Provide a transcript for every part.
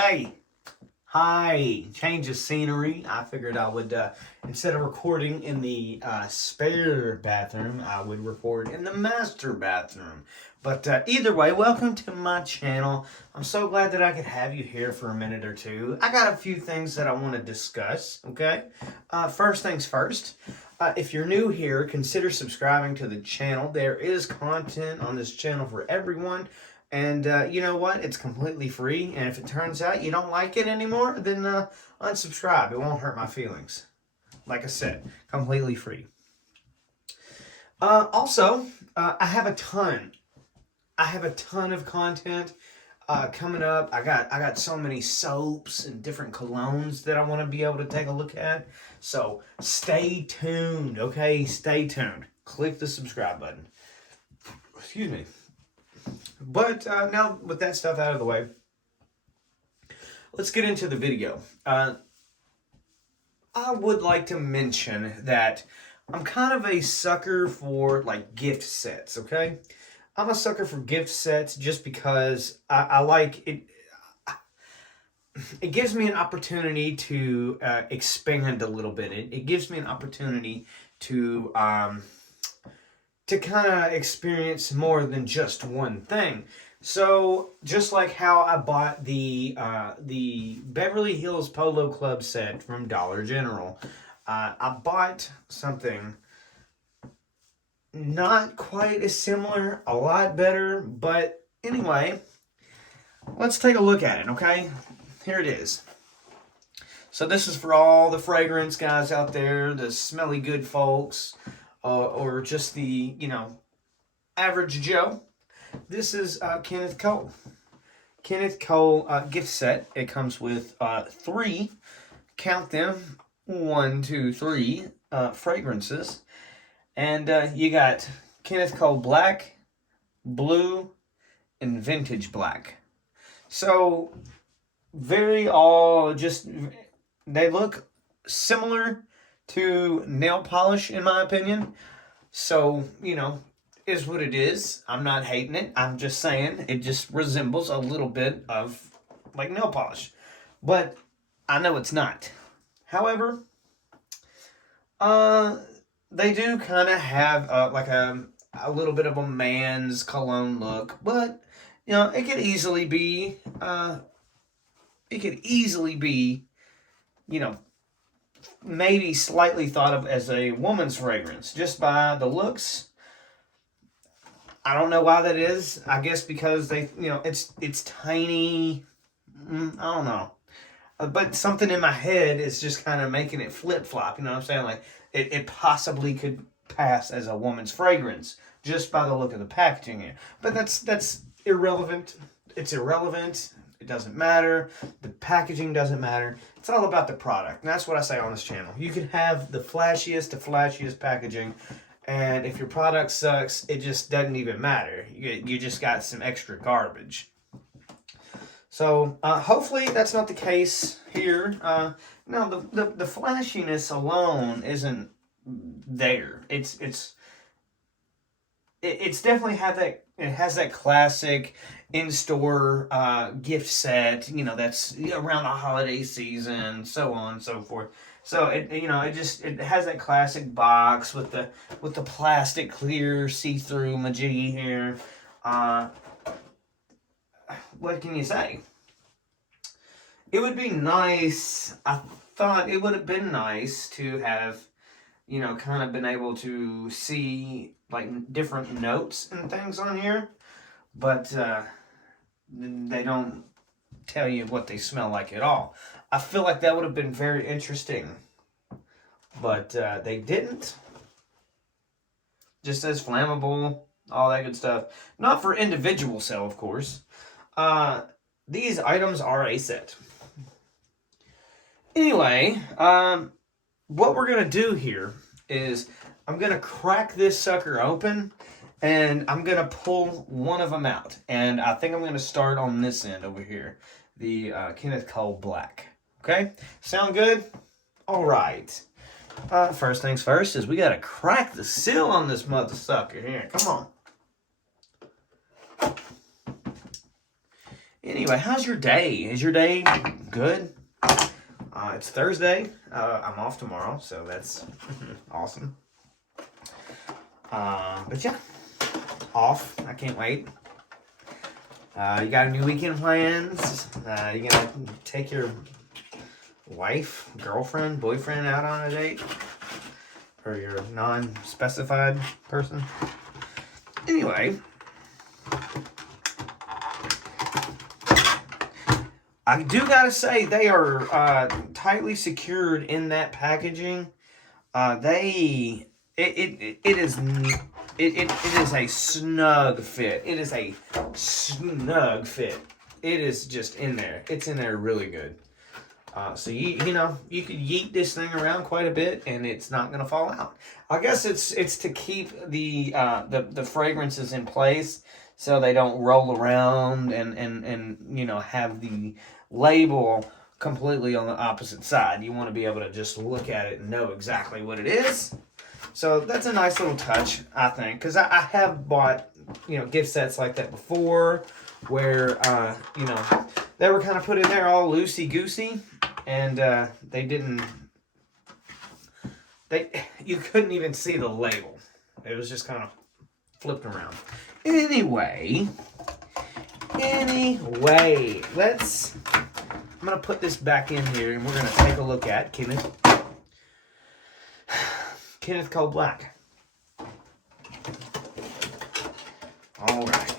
Hey, hi, change of scenery. I figured I would, instead of recording in the spare bathroom, I would record in the master bathroom. But either way, welcome to my channel. I'm so glad that I could have you here for a minute or two. I got a few things that I want to discuss, okay? First things first. If you're new here, consider subscribing to the channel. There is content on this channel for everyone. And you know what? It's completely free. And if it turns out you don't like it anymore, then unsubscribe. It won't hurt my feelings. Like I said, completely free. Also, I have a ton. I have a ton of content coming up. I got so many soaps and different colognes that I want to be able to take a look at. So stay tuned, okay? Stay tuned. Click the subscribe button. Excuse me. But now with that stuff out of the way, let's get into the video. I would like to mention that I'm kind of a sucker for like gift sets, okay? I'm a sucker for gift sets just because I like it. It gives me an opportunity to expand a little bit. It gives me an opportunity to kind of experience more than just one thing. So just like how I bought the Beverly Hills Polo Club set from Dollar General, I bought something not quite as similar, a lot better, but anyway, let's take a look at it, okay? Here it is. So this is for all the fragrance guys out there, the smelly good folks, or just the, average Joe. This is Kenneth Cole. Kenneth Cole gift set. It comes with 3, count them, 1, 2, 3 fragrances. And you got Kenneth Cole Black, Blue, and Vintage Black. So, they look similar to nail polish, in my opinion. So, is what it is. I'm not hating it. I'm just saying it just resembles a little bit of like nail polish. But I know it's not. However, they do kind of have like a little bit of a man's cologne look. But, it could easily be, maybe slightly thought of as a woman's fragrance just by the looks. I don't know why that is. I guess because they, it's tiny. I don't know. But something in my head is just kind of making it flip-flop. You know what I'm saying? Like, it possibly could pass as a woman's fragrance just by the look of the packaging here. But that's irrelevant. It's irrelevant. It doesn't matter. The packaging doesn't matter. It's all about the product. And that's what I say on this channel. You can have the flashiest packaging, and if your product sucks, it just doesn't even matter. You just got some extra garbage. So hopefully that's not the case here. No, the flashiness alone isn't there. It's definitely had that. It has that classic in-store gift set, that's around the holiday season, so on and so forth. So it has that classic box with the plastic clear see-through majiggy here. What can you say? It would be nice. I thought it would have been nice to have, kind of been able to see like different notes and things on here, but they don't tell you what they smell like at all. I feel like that would have been very interesting, but they didn't. Just says flammable, all that good stuff. Not for individual sale, of course. These items are a set. Anyway, what we're going to do here is I'm going to crack this sucker open, and I'm going to pull one of them out. And I think I'm going to start on this end over here, the Kenneth Cole Black. Okay? Sound good? All right. First things first is we got to crack the seal on this mother sucker here. Come on. Anyway, how's your day? Is your day good? It's Thursday. I'm off tomorrow, so that's awesome. But yeah, off. I can't wait. You got any weekend plans? You gonna take your wife, girlfriend, boyfriend out on a date? Or your non-specified person? Anyway, I do gotta say they are tightly secured in that packaging. It is a snug fit. It is a snug fit. It is just in there. It's in there really good. So you know you could yeet this thing around quite a bit and it's not gonna fall out. I guess it's to keep the fragrances in place so they don't roll around and you know have the label completely on the opposite side. You want to be able to just look at it and know exactly what it is. So that's a nice little touch, I think, because I have bought, you know, gift sets like that before where, you know, they were kind of put in there all loosey-goosey and you couldn't even see the label. It was just kind of flipped around. Anyway, I'm going to put this back in here and we're going to take a look at Kenneth Cole Black. All right.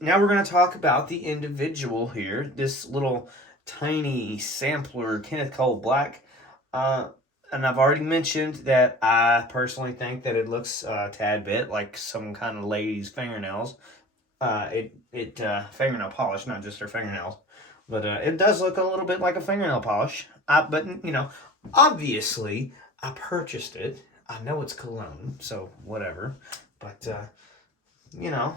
Now we're going to talk about the individual here. This little tiny sampler, Kenneth Cole Black. And I've already mentioned that I personally think that it looks a tad bit like some kind of lady's fingernails. Fingernail polish, not just her fingernails. But it does look a little bit like a fingernail polish. But, you know, obviously, I purchased it. I know it's cologne, so whatever. But, you know,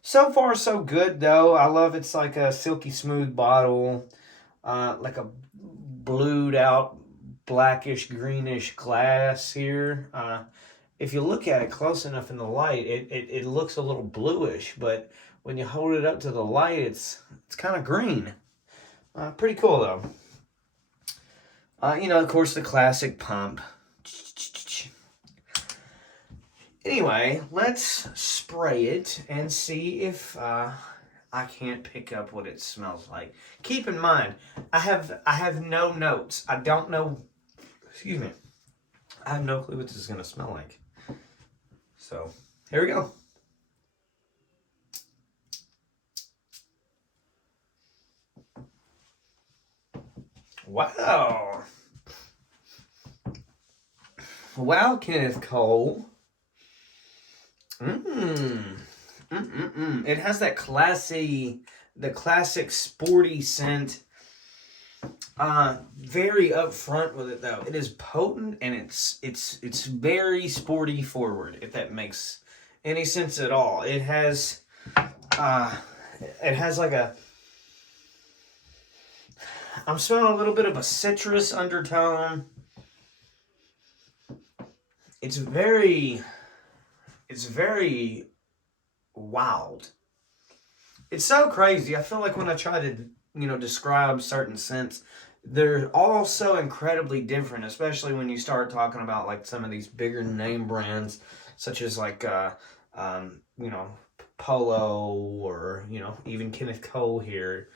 so far so good, though. I love it's like a silky smooth bottle, like a blued out blackish, greenish glass here. If you look at it close enough in the light, it looks a little bluish, but when you hold it up to the light, it's kind of green. Pretty cool, though. You know, of course, the classic pump. Anyway, let's spray it and see if I can't pick up what it smells like. Keep in mind, I have no notes. I don't know. Excuse me. I have no clue what this is going to smell like. So, here we go. Wow. Wow, Kenneth Cole. It has that classic sporty scent. Very upfront with it though. It is potent and it's very sporty forward, if that makes any sense at all. It has like I'm smelling a little bit of a citrus undertone. It's very wild. It's so crazy. I feel like when I try to, you know, describe certain scents, they're all so incredibly different, especially when you start talking about like some of these bigger name brands, such as like, you know, Polo or, you know, even Kenneth Cole here.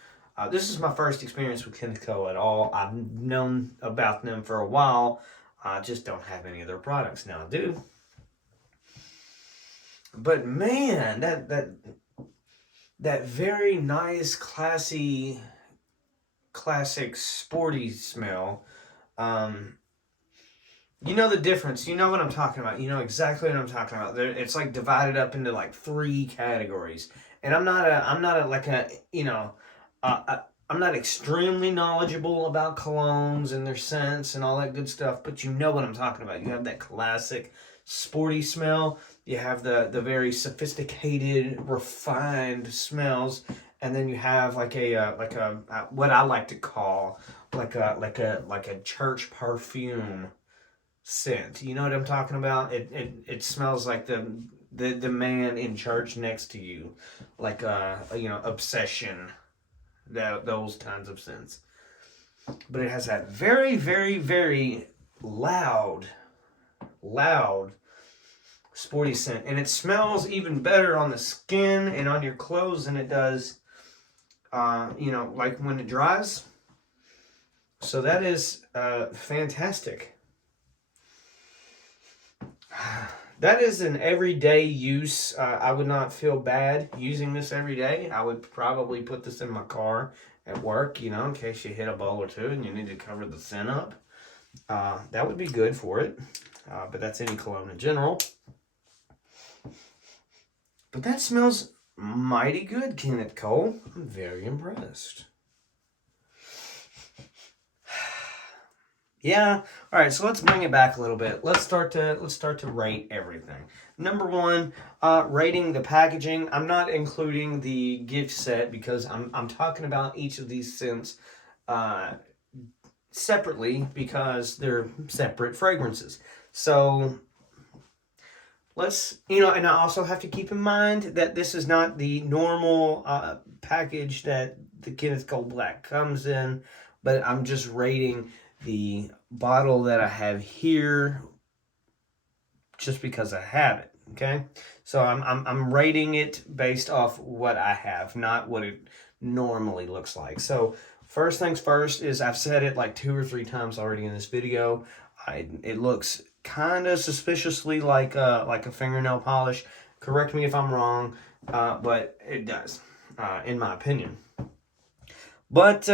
This is my first experience with Kenneth Cole at all. I've known about them for a while. I just don't have any of their products now, I do. But man, that very nice, classic, sporty smell. You know the difference. You know what I'm talking about. You know exactly what I'm talking about. It's like divided up into like 3 categories. And I'm not extremely knowledgeable about colognes and their scents and all that good stuff, but you know what I'm talking about. You have that classic sporty smell. You have the very sophisticated, refined smells, and then you have like a what I like to call like a church perfume scent. You know what I'm talking about? It smells like the the man in church next to you, like obsession, those kinds of scents. But it has that very, very, very loud sporty scent, and it smells even better on the skin and on your clothes than it does, like when it dries. So that is fantastic. That is an everyday use. I would not feel bad using this every day. I would probably put this in my car at work, in case you hit a bowl or two and you need to cover the scent up. That would be good for it. But that's any cologne in general. But that smells mighty good, Kenneth Cole. I'm very impressed. Yeah. All right. So let's bring it back a little bit. Let's start to rate everything. Number one, rating the packaging. I'm not including the gift set because I'm talking about each of these scents separately because they're separate fragrances. So let's, and I also have to keep in mind that this is not the normal package that the Kenneth Cole Black comes in, but I'm just rating the bottle that I have here just because I have it. Okay, so I'm rating it based off what I have, not what it normally looks like. So first things first is I've said it like 2 or 3 times already in this video. It looks kind of suspiciously like a fingernail polish. Correct me if I'm wrong, but it does, in my opinion. But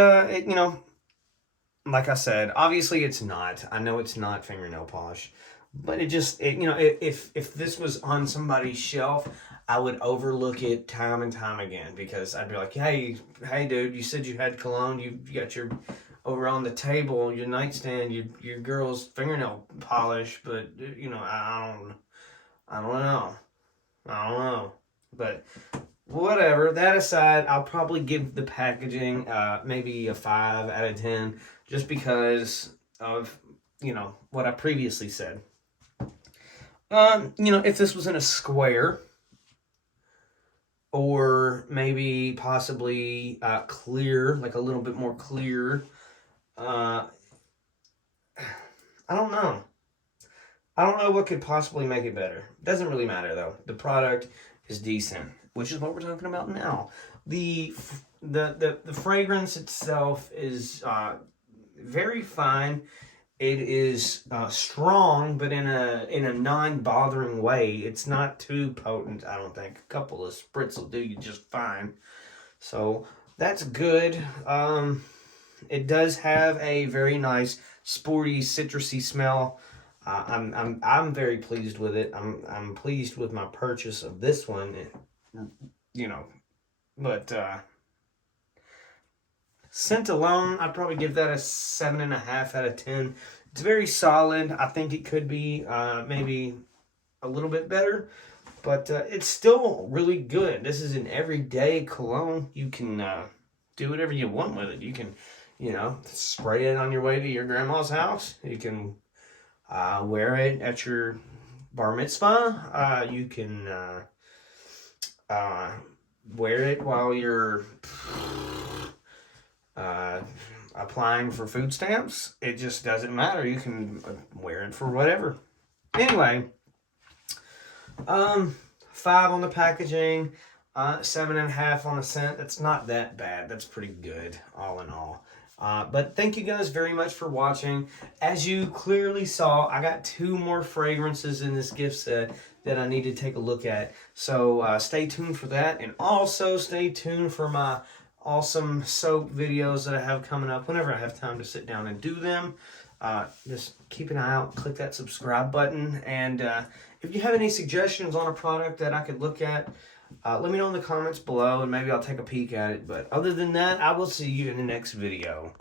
like I said, obviously it's not. I know it's not fingernail polish, but if this was on somebody's shelf, I would overlook it time and time again because I'd be like, hey, dude, you said you had cologne. You got your over on the table, your nightstand, your girl's fingernail polish, but I don't know, but whatever. That aside, I'll probably give the packaging maybe a 5 out of 10, just because of what I previously said. If this was in a square, or maybe possibly clear, like a little bit more clear. I don't know. I don't know what could possibly make it better. Doesn't really matter though. The product is decent, which is what we're talking about now. The fragrance itself is very fine. It is strong, but in a non-bothering way. It's not too potent, I don't think. A couple of spritz will do you just fine. So that's good. It does have a very nice sporty, citrusy smell. I'm very pleased with it. I'm pleased with my purchase of this one. But scent alone, I'd probably give that a 7.5 out of 10. It's very solid. I think it could be maybe a little bit better, but it's still really good. This is an everyday cologne. You can do whatever you want with it. You can, spray it on your way to your grandma's house. You can wear it at your bar mitzvah. You can wear it while you're applying for food stamps. It just doesn't matter. You can wear it for whatever. Anyway, 5 on the packaging, 7.5 on the scent. That's not that bad. That's pretty good, all in all. But thank you guys very much for watching. As you clearly saw, I got 2 more fragrances in this gift set that I need to take a look at. So stay tuned for that. And also stay tuned for my awesome soap videos that I have coming up whenever I have time to sit down and do them. Just keep an eye out, click that subscribe button, and if you have any suggestions on a product that I could look at, let me know in the comments below and maybe I'll take a peek at it. But other than that, I will see you in the next video.